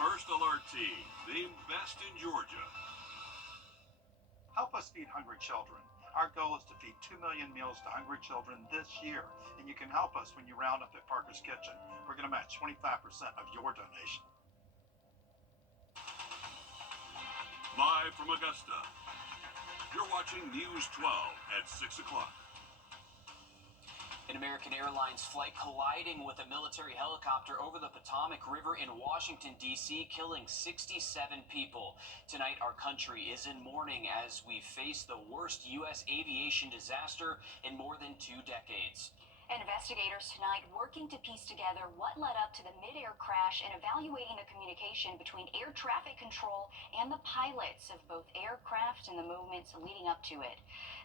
First Alert Team, the best in Georgia. Help us feed hungry children. Our goal is to feed 2 million meals to hungry children this year, and you can help us when you round up at Parker's Kitchen. We're going to match 25% of your donation. Live from Augusta, you're watching News 12 at 6 o'clock. An American Airlines flight colliding with a military helicopter over the Potomac River in Washington, D.C., killing 67 people. Tonight, our country is in mourning as we face the worst U.S. aviation disaster in more than 2 decades. Investigators tonight working to piece together what led up to the mid-air crash and evaluating the communication between air traffic control and the pilots of both aircraft and the movements leading up to it.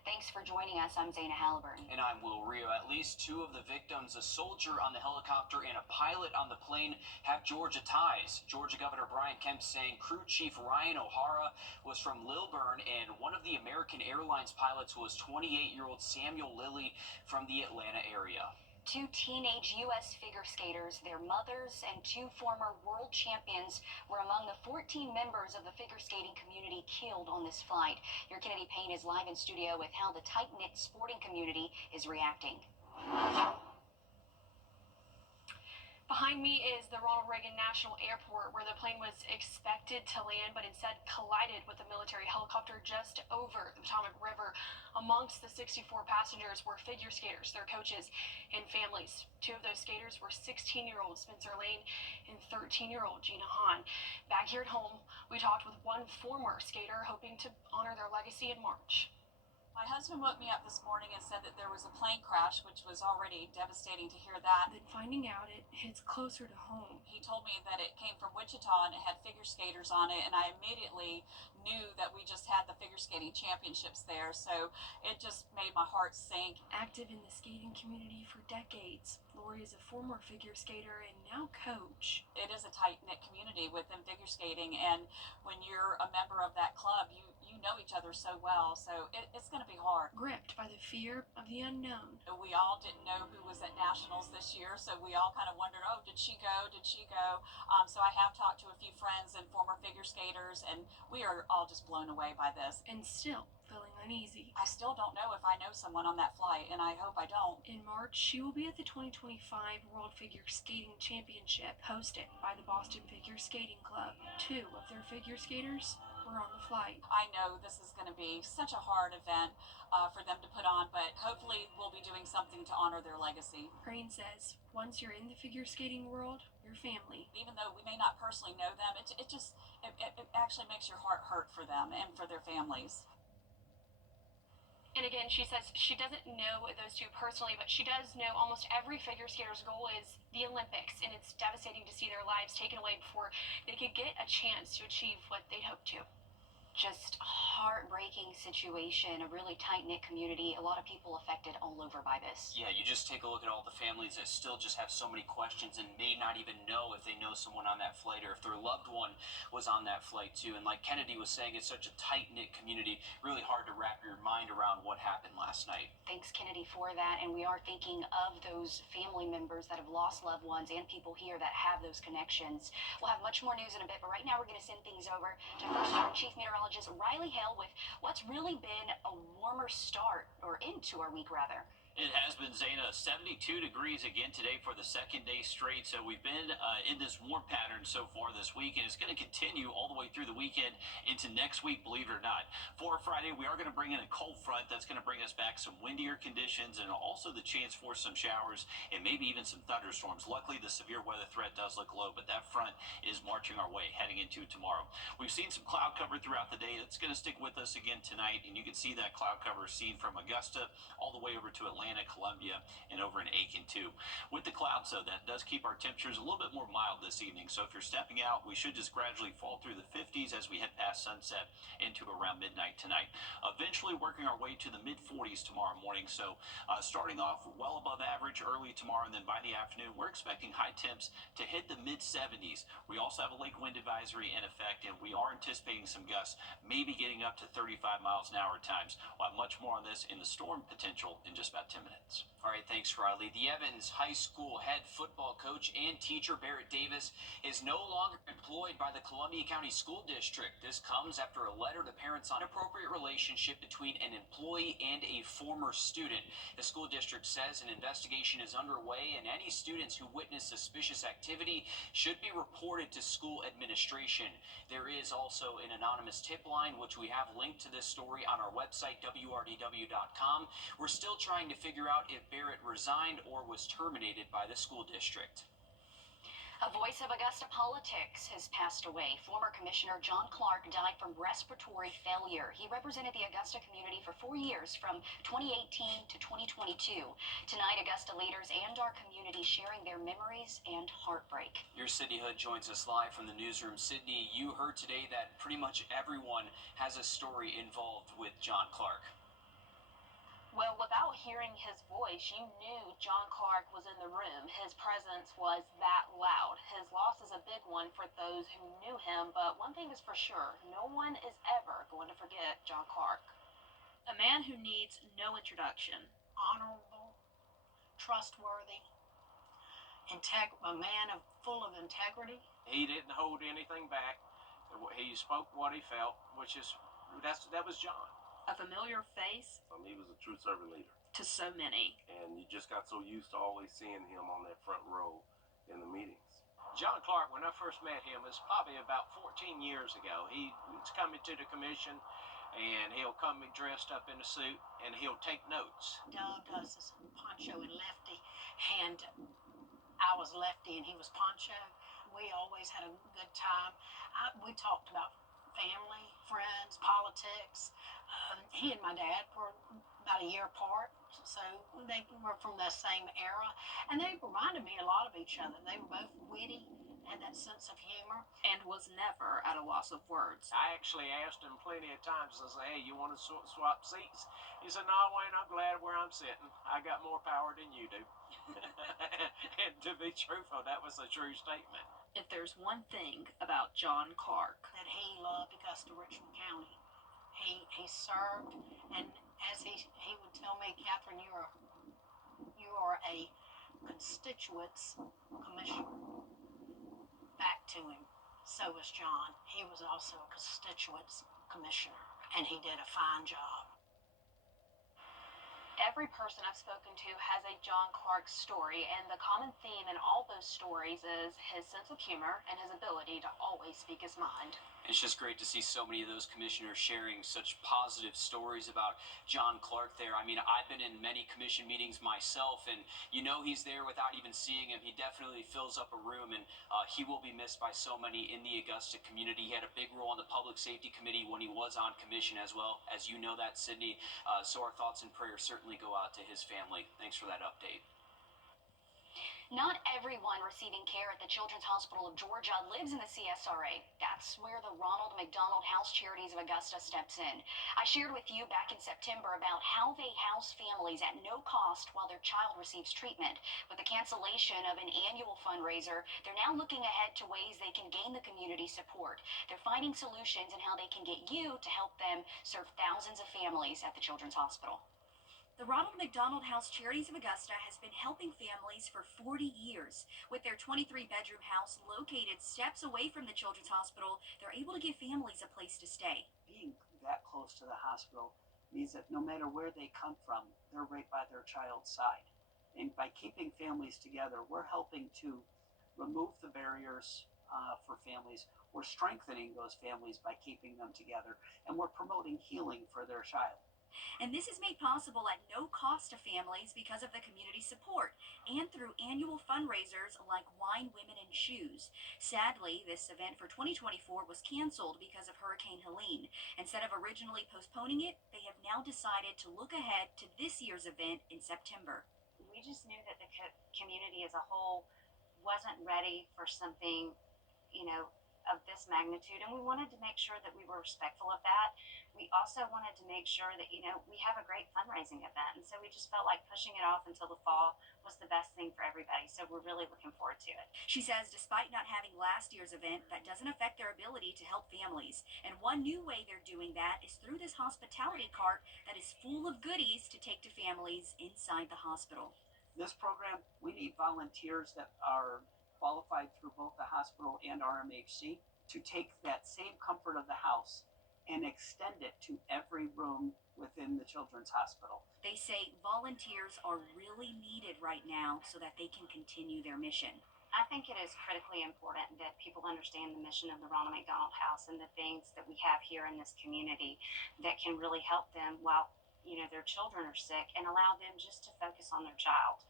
Thanks for joining us. I'm Zaina Halliburton. And I'm Will Rio. At least 2 of the victims, a soldier on the helicopter and a pilot on the plane, have Georgia ties. Georgia Governor Brian Kemp saying crew chief Ryan O'Hara was from Lilburn, and one of the American Airlines pilots was 28-year-old Samuel Lilly from the Atlanta area. 2 teenage U.S. figure skaters, their mothers, and 2 former world champions were among the 14 members of the figure skating community killed on this flight. Your Kennedy Payne is live in studio with how the tight-knit sporting community is reacting. Behind me is the Ronald Reagan National Airport, where the plane was expected to land, but instead collided with a military helicopter just over the Potomac River. Amongst the 64 passengers were figure skaters, their coaches, and families. 2 of those skaters were 16-year-old Spencer Lane and 13-year-old Gina Hahn. Back here at home, we talked with one former skater hoping to honor their legacy in March. My husband woke me up this morning and said that there was a plane crash, which was already devastating to hear that. Then finding out it hits closer to home. He told me that it came from Wichita and it had figure skaters on it, and I immediately knew that we just had the figure skating championships there, so it just made my heart sink. Active in the skating community for decades, Lori is a former figure skater and now coach. It is a tight-knit community within figure skating, and when you're a member of that club, you know each other so well, so it's going to be hard. Gripped by the fear of the unknown. We all didn't know who was at Nationals this year, so we all kind of wondered, oh, did she go? Did she go? So I have talked to a few friends and former figure skaters, and we are all just blown away by this. And still feeling uneasy. I still don't know if I know someone on that flight, and I hope I don't. In March, she will be at the 2025 World Figure Skating Championship, hosted by the Boston Figure Skating Club. 2 of their figure skaters were on the flight. I know this is going to be such a hard event for them to put on, but hopefully we'll be doing something to honor their legacy. Crane says, once you're in the figure skating world, you're family. Even though we may not personally know them, it actually makes your heart hurt for them and for their families. And again, she says she doesn't know those 2 personally, but she does know almost every figure skater's goal is the Olympics, and it's devastating to see their lives taken away before they could get a chance to achieve what they'd hoped to. Just a heartbreaking situation, a really tight-knit community, a lot of people affected all over by this. Yeah, you just take a look at all the families that still just have so many questions and may not even know if they know someone on that flight or if their loved one was on that flight too. And like Kennedy was saying, it's such a tight-knit community, really hard to wrap your mind around what happened last night. Thanks, Kennedy, for that. And we are thinking of those family members that have lost loved ones and people here that have those connections. We'll have much more news in a bit, but right now we're going to send things over to First Alert Chief Meteorologist Riley Hale with what's really been a warmer start, or into our week rather. It has been, Zaina, 72 degrees again today for the 2nd day straight. So we've been in this warm pattern so far this week, and it's going to continue all the way through the weekend into next week, believe it or not. For Friday, we are going to bring in a cold front that's going to bring us back some windier conditions and also the chance for some showers and maybe even some thunderstorms. Luckily, the severe weather threat does look low, but that front is marching our way heading into tomorrow. We've seen some cloud cover throughout the day. It's going to stick with us again tonight, and you can see that cloud cover seen from Augusta all the way over to Atlanta, Columbia, and over in Aiken too. With the clouds, though, that does keep our temperatures a little bit more mild this evening. So if you're stepping out, we should just gradually fall through the 50s as we head past sunset into around midnight tonight. Eventually working our way to the mid-40s tomorrow morning. So starting off well above average early tomorrow, and then by the afternoon, we're expecting high temps to hit the mid-70s. We also have a lake wind advisory in effect, and we are anticipating some gusts, maybe getting up to 35 miles an hour at times. We'll have much more on this in the storm potential in just about 10 10 minutes. All right, thanks, Riley. The Evans High School head football coach and teacher Barrett Davis is no longer employed by the Columbia County School District. This comes after a letter to parents on inappropriate relationship between an employee and a former student. The school district says an investigation is underway, and any students who witness suspicious activity should be reported to school administration. There is also an anonymous tip line, which we have linked to this story on our website, wrdw.com. We're still trying to figure out if Barrett resigned or was terminated by the school district. A voice of Augusta politics has passed away. Former Commissioner John Clark died from respiratory failure. He represented the Augusta community for 4 years, from 2018 to 2022. Tonight, Augusta leaders and our community sharing their memories and heartbreak. Your Sydney Hood joins us live from the newsroom. Sydney, you heard today that pretty much everyone has a story involved with John Clark. Well, without hearing his voice, you knew John Clark was in the room. His presence was that loud. His loss is a big one for those who knew him, but one thing is for sure, no one is ever going to forget John Clark. A man who needs no introduction. Honorable, trustworthy, a man full of integrity. He didn't hold anything back. He spoke what he felt, that was John. A familiar face He was a true servant leader. to so many. And you just got so used to always seeing him on that front row in the meetings. John Clark, when I first met him, was probably about 14 years ago. He was coming to the commission, and he'll come dressed up in a suit, and he'll take notes. Doug does this Poncho and Lefty, and I was Lefty and he was Poncho. We always had a good time. We talked about family, friends, politics. He and my dad were about a year apart, so they were from the same era, and they reminded me a lot of each other. They were both witty, had that sense of humor. And was never at a loss of words. I actually asked him plenty of times, I said, hey, you want to swap seats? He said, no, Wayne, I'm glad where I'm sitting. I got more power than you do. And to be truthful, that was a true statement. If there's one thing about John Clark, That he loved Augusta Richmond County. He served, and as he would tell me, Catherine, you are a constituents commissioner. Back to him. So was John. He was also a constituents commissioner, and he did a fine job. Every person I've spoken to has a John Clark story, and the common theme in all those stories is his sense of humor and his ability to always speak his mind. It's just great to see so many of those commissioners sharing such positive stories about John Clark there. I mean, I've been in many commission meetings myself, and you know he's there without even seeing him. He definitely fills up a room, and he will be missed by so many in the Augusta community. He had a big role on the Public Safety Committee when he was on commission as well. As you know that, Sydney. So our thoughts and prayers certainly go out to his family. Thanks for that update. Not everyone receiving care at the Children's Hospital of Georgia lives in the CSRA. That's where the Ronald McDonald House Charities of Augusta steps in. I shared with you back in September about how they house families at no cost while their child receives treatment. With the cancellation of an annual fundraiser, they're now looking ahead to ways they can gain the community support. They're finding solutions in how they can get you to help them serve thousands of families at the Children's Hospital. The Ronald McDonald House Charities of Augusta has been helping families for 40 years. With their 23-bedroom house located steps away from the Children's Hospital, they're able to give families a place to stay. Being that close to the hospital means that no matter where they come from, they're right by their child's side. And by keeping families together, we're helping to remove the barriers for families. We're strengthening those families by keeping them together, and we're promoting healing for their child. And this is made possible at no cost to families because of the community support and through annual fundraisers like Wine, Women, and Shoes. Sadly, this event for 2024 was canceled because of Hurricane Helene. Instead of originally postponing it, they have now decided to look ahead to this year's event in September. We just knew that the community as a whole wasn't ready for something, of this magnitude, and we wanted to make sure that we were respectful of that. We also wanted to make sure that, we have a great fundraising event, and so we just felt like pushing it off until the fall was the best thing for everybody, so we're really looking forward to it. She says despite not having last year's event, that doesn't affect their ability to help families. And one new way they're doing that is through this hospitality cart that is full of goodies to take to families inside the hospital. This program, we need volunteers that are qualified through both the hospital and RMHC to take that same comfort of the house and extend it to every room within the children's hospital. They say volunteers are really needed right now so that they can continue their mission. I think it is critically important that people understand the mission of the Ronald McDonald House and the things that we have here in this community that can really help them while, their children are sick, and allow them just to focus on their child.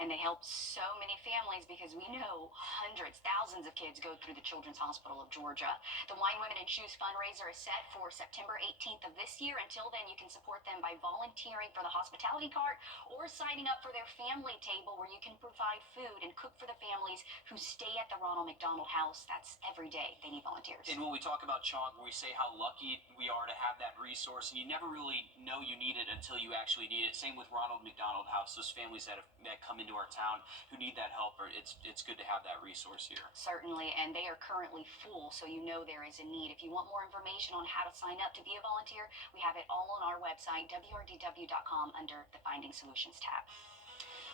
And they help so many families because we know hundreds, thousands of kids go through the Children's Hospital of Georgia. The Wine, Women, and Shoes fundraiser is set for September 18th of this year. Until then, you can support them by volunteering for the hospitality cart or signing up for their family table where you can provide food and cook for the families who stay at the Ronald McDonald House. That's every day. They need volunteers. And when we talk about CHOG, we say how lucky we are to have that resource, and you never really know you need it until you actually need it. Same with Ronald McDonald House. Those families that come into our town who need that help, or it's good to have that resource here. Certainly, and they are currently full, so there is a need. If you want more information on how to sign up to be a volunteer, we have it all on our website, wrdw.com, under the Finding Solutions tab.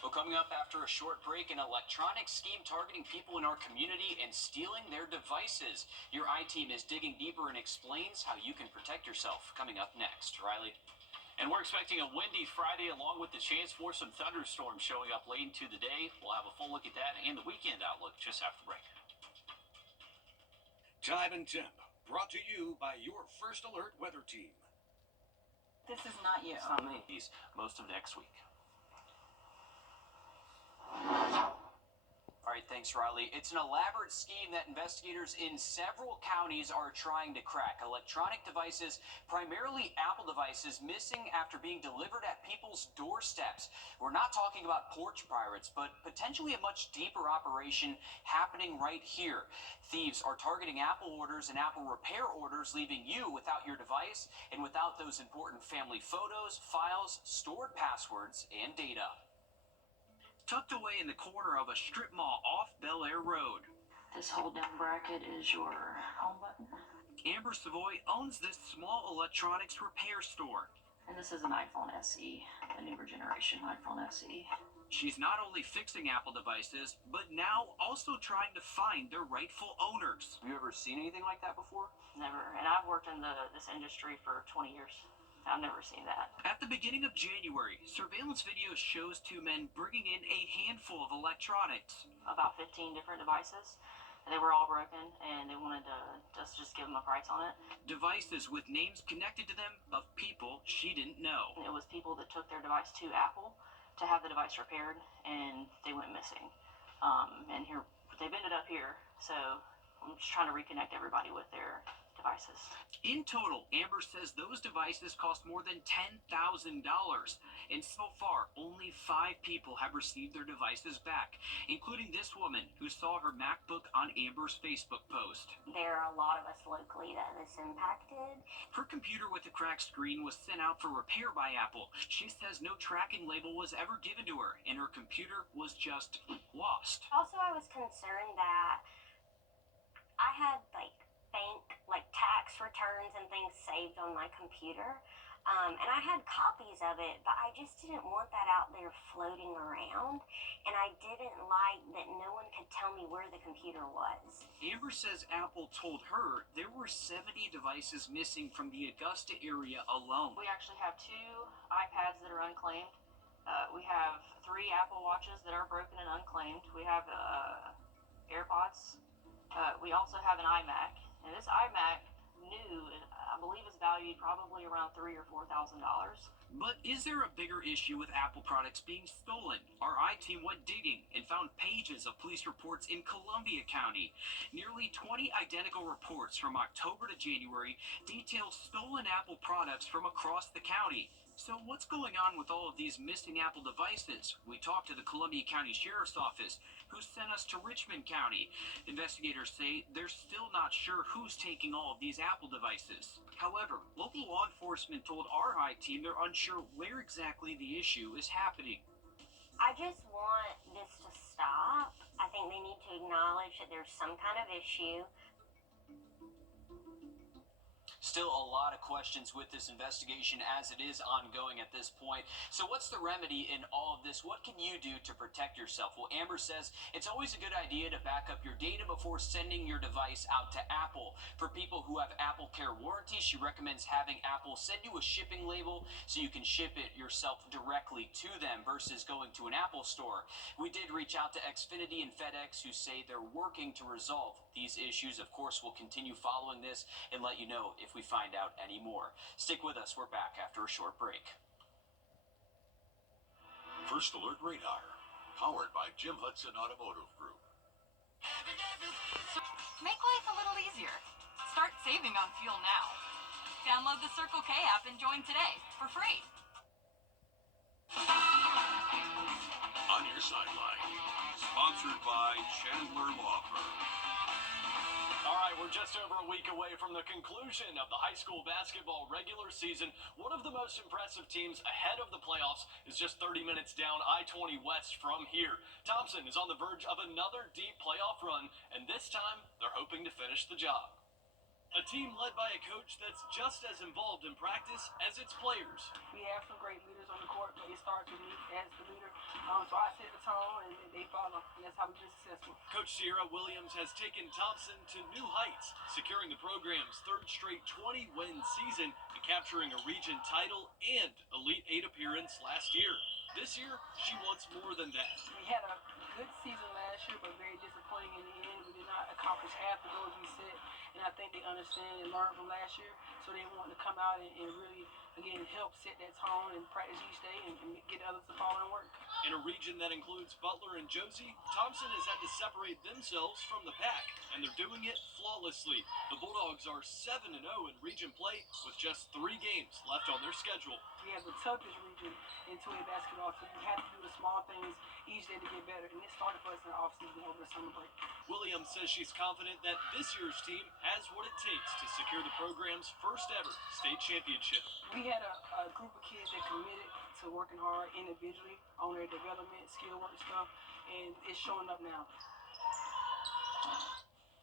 Well, coming up after a short break, an electronic scheme targeting people in our community and stealing their devices. Your I-Team is digging deeper and explains how you can protect yourself. Coming up next. Riley? And we're expecting a windy Friday along with the chance for some thunderstorms showing up late into the day. We'll have a full look at that and the weekend outlook just after the break. Time and Temp, brought to you by your First Alert weather team. This is not you. It's not me. Most of next week. All right, thanks, Riley. It's an elaborate scheme that investigators in several counties are trying to crack. Electronic devices, primarily Apple devices, missing after being delivered at people's doorsteps. We're not talking about porch pirates, but potentially a much deeper operation happening right here. Thieves are targeting Apple orders and Apple repair orders, leaving you without your device and without those important family photos, files, stored passwords, and data. Tucked away in the corner of a strip mall off Bel Air Road. This hold down bracket is your home button. Amber Savoy owns this small electronics repair store. And this is an iPhone SE, a newer generation iPhone SE. She's not only fixing Apple devices, but now also trying to find their rightful owners. Have you ever seen anything like that before? Never, and I've worked in this industry for 20 years. I've never seen that. At the beginning of January, surveillance video shows two men bringing in a handful of electronics. About 15 different devices. They were all broken, and they wanted to just give them a price on it. Devices with names connected to them of people she didn't know. It was people that took their device to Apple to have the device repaired, and they went missing. And here, they've ended up here, so I'm just trying to reconnect everybody with their devices. In total, Amber says those devices cost more than $10,000, and so far, only 5 people have received their devices back, including this woman who saw her MacBook on Amber's Facebook post. There are a lot of us locally that this impacted. Her computer with a cracked screen was sent out for repair by Apple. She says no tracking label was ever given to her, and her computer was just lost. Also, I was concerned that I had bank tax returns and things saved on my computer, and I had copies of it, but I just didn't want that out there floating around, and I didn't like that no one could tell me where the computer was. Amber says Apple told her there were 70 devices missing from the Augusta area alone. We actually have 2 iPads that are unclaimed. We have 3 Apple Watches that are broken and unclaimed. We have AirPods. We also have an iMac. And this iMac, new, I believe is valued probably around $3,000 or $4,000. But is there a bigger issue with Apple products being stolen? Our I-Team went digging and found pages of police reports in Columbia County. Nearly 20 identical reports from October to January detail stolen Apple products from across the county. So what's going on with all of these missing Apple devices? We talked to the Columbia County Sheriff's Office, who sent us to Richmond County. Investigators say they're still not sure who's taking all of these Apple devices. However, local law enforcement told our high team they're unsure where exactly the issue is happening. I just want this to stop. I think they need to acknowledge that there's some kind of issue. Still a lot of questions with this investigation as it is ongoing at this point. So what's the remedy in all of this? What can you do to protect yourself? Well, Amber says it's always a good idea to back up your data before sending your device out to Apple. For people who have Apple Care warranty, she recommends having Apple send you a shipping label so you can ship it yourself directly to them versus going to an Apple store. We did reach out to Xfinity and FedEx, who say they're working to resolve these issues. Of course, we'll continue following this and let you know if we find out any more. Stick with us. We're back after a short break. First Alert Radar, powered by Jim Hudson Automotive Group. Make life a little easier. Start saving on fuel now. Download the Circle K app and join today for free. On Your Sideline, sponsored by Chandler Law Firm. All right, we're just over a week away from the conclusion of the high school basketball regular season. One of the most impressive teams ahead of the playoffs is just 30 minutes down I-20 West from here. Thompson is on the verge of another deep playoff run, and this time they're hoping to finish the job. A team led by a coach that's just as involved in practice as its players. We have some great leaders on the court, but it starts with me as the leader. So I set the tone, and they follow, and that's how we've been successful. Coach Sierra Williams has taken Thompson to new heights, securing the program's third straight 20-win season and capturing a region title and Elite Eight appearance last year. This year, she wants more than that. We had a good season last year, but very disappointing in the end. We did not accomplish half the goals we set, and I think they understand and learned from last year, so they want to come out and really, again, help set that tone and practice each day and get others to follow and work. In a region that includes Butler and Josie, Thompson has had to separate themselves from the pack, and they're doing it flawlessly. The Bulldogs are 7-0 in region play with just 3 games left on their schedule. We have the toughest region in 2A basketball, so you have to do the small things each day to get better, and it started for us in the offseason over the summer break. Williams says she's confident that this year's team has what it takes to secure the program's first ever state championship. We had a group of kids that committed to working hard individually on their development, skill work stuff, and it's showing up now.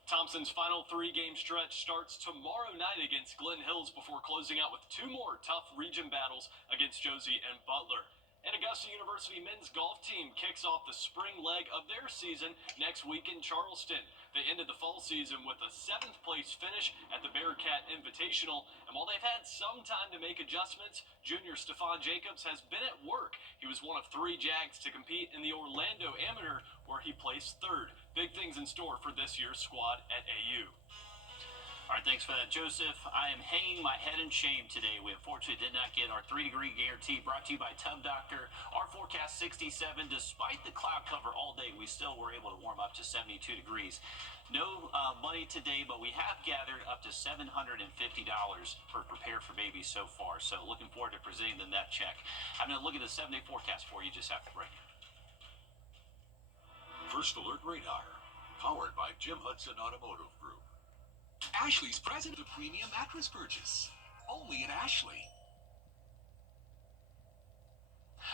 Thompson's final 3-game stretch starts tomorrow night against Glen Hills before closing out with 2 more tough region battles against Josie and Butler. And Augusta University men's golf team kicks off the spring leg of their season next week in Charleston. They ended the fall season with a 7th place finish at the Bearcat Invitational. And while they've had some time to make adjustments, junior Stephon Jacobs has been at work. He was one of 3 Jags to compete in the Orlando Amateur, where he placed 3rd. Big things in store for this year's squad at AU. All right, thanks for that, Joseph. I am hanging my head in shame today. We unfortunately did not get our 3-degree guarantee, brought to you by Tub Doctor. Our forecast 67. Despite the cloud cover all day, we still were able to warm up to 72 degrees. No money today, but we have gathered up to $750 for Prepare for Babies so far. So looking forward to presenting them that check. I'm going to look at the 7-day forecast for you just after break. First Alert Radar, powered by Jim Hudson Automotive Group. Ashley's present a premium mattress purchase. Only at Ashley.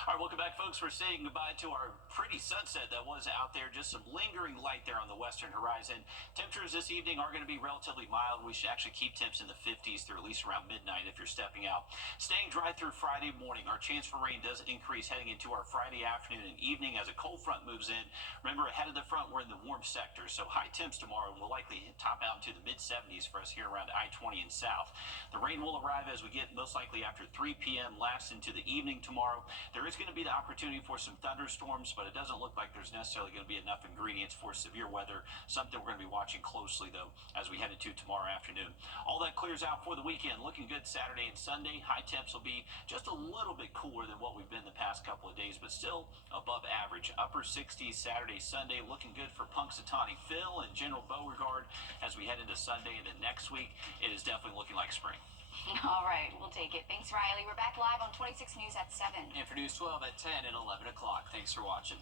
All right, welcome back, folks. We're saying goodbye to our pretty sunset that was out there. Just some lingering light there on the western horizon. Temperatures this evening are going to be relatively mild. We should actually keep temps in the 50s through at least around midnight if you're stepping out. Staying dry through Friday morning. Our chance for rain does increase heading into our Friday afternoon and evening as a cold front moves in. Remember, ahead of the front, we're in the warm sector, so high temps tomorrow will likely top out into the mid-70s for us here around I-20 and south. The rain will arrive as we get most likely after 3 p.m. last into the evening tomorrow. There is going to be the opportunity for some thunderstorms, but it doesn't look like there's necessarily going to be enough ingredients for severe weather. Something we're going to be watching closely, though, as we head into tomorrow afternoon. All that clears out for the weekend. Looking good Saturday and Sunday. High temps will be just a little bit cooler than what we've been the past couple of days, but still above average. Upper 60s Saturday, Sunday. Looking good for Punxsutawney Phil and General Beauregard as we head into Sunday. And then next week, it is definitely looking like spring. All right, we'll take it. Thanks, Riley. We're back live on 26 News at 7. And for News 12 at 10 and 11 o'clock. Thanks for watching.